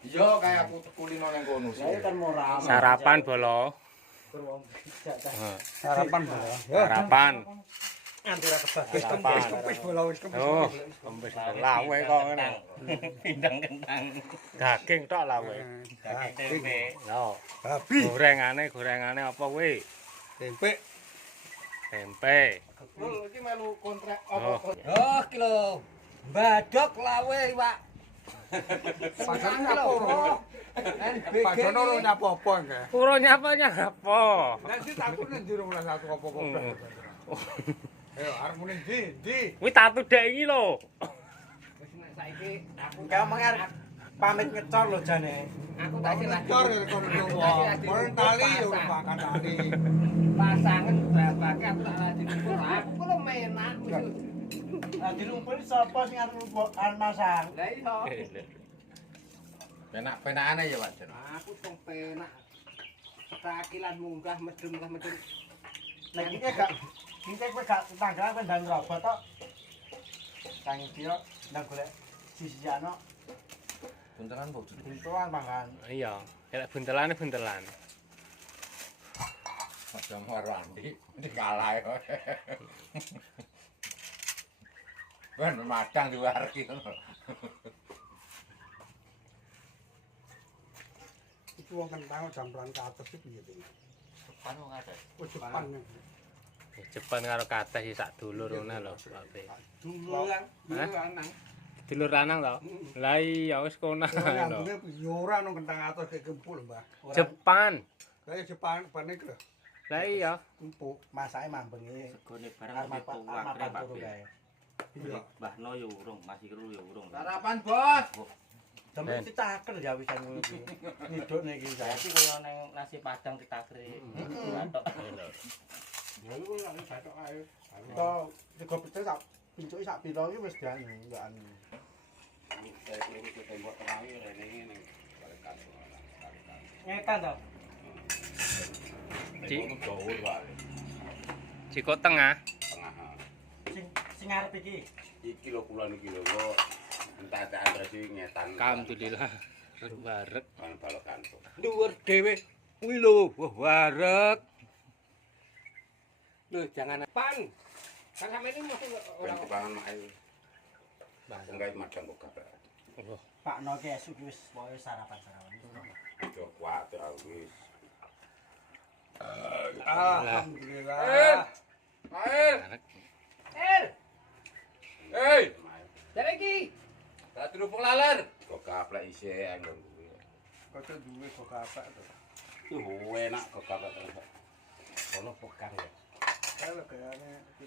Iya kayak aku kulino ning kono sih. Saya kan murah. Sarapan bolo. Sarapan bola. Sarapan. Antara kebagi Sarapan. kempis bola wis kempis. Oh, kempis lawe kok ngene. Pindang kentang. Daging tok lawe. Daging tempe. Yo. Babi. Gorengane apa kuwi? Tempe. Tempe. Lho iki melu kontrak Oh. apa? Oh, kilo. Badok lawe, Pak. Pasane apa? Pasane ora nyapa-apa nggih. Puro nyapa apa? Nanti takut nek jero mulai satu apa-apa. Ayo arep muni ndi? Kuwi tatu dek iki lho. Wis nek saiki aku Gampang arep pamit ngecor lho jane. aku tak Ngecor ya kono wong. Tali yo makan tali. pasangan babake aku tak lagi ngumpul. Aku ku lho menak wis. Lah dirumpul sapa sing arep masang? Lah iya. Penak-penakane ya, Pak. Aku tong penak. Takilan munggah medun lah medun. Lah iki gak kita kowe gak tanggal kowe ndang robot tok. Kang iki yo ndang golek sisijano Buntelan bau. buntuan mangan. Iya, lek buntelan. Aja marandi dikalah. Ben madang diwarki ngono. Itu wong kentang jampuran ke atas iki piye to? Kan wong akeh. Oh Jepang. Jepan karo kateh sik sak dulur ngene lho, Pak. Dulu lanang. Dulur lanang to? Lah iya wis kono lho. Nyambunge yo ora nang kentang atas kayak gempul, Mbah. Jepan. Kayak Jepang bane lho. Lah iya. Empuk, masake mambenge. Segone barang Arep apa apa Pak. kae. Iya, Mbah No yo urung, masih kru yo urung. Sarapan, Bos. Sampe ditakel ya wisan ngono iki. Ngidukne iki saya. Berarti koyo nang nasi padang ditakri. Batok. Ya iku lak batok ae. To tiga pecel sak pincuke sak pira iki wis dianu, enggak anu. Saya kudu ke tembok terangi rene iki ning balikan. Ngetan to. Ci- Jauh wae. Ciko tengah. Tengah. Sing arep iki. Iki lho kulon iki lho kok entak terus ngetan. Alhamdulillah. Wareg. Kan balokan. Dhuwur dhewe. Kuwi lho, wah wareg. Loh, jangan Pan. Kan sampe ini masih Ora ora kebangan mak ayo. Enggak madang kok kabeh. Pak No ki esuk wis pokoke sarapan-sarapan. Yo kuat aku wis. Alhamdulillah. Air. wareg. Hei. Jare iki. Tak terupuk laler. Kok kaplek isih anggon kuwi. Kocok duwe kok kapek to. Enak kok kaplek terus. Ono pekan ya. Kalau gayane iki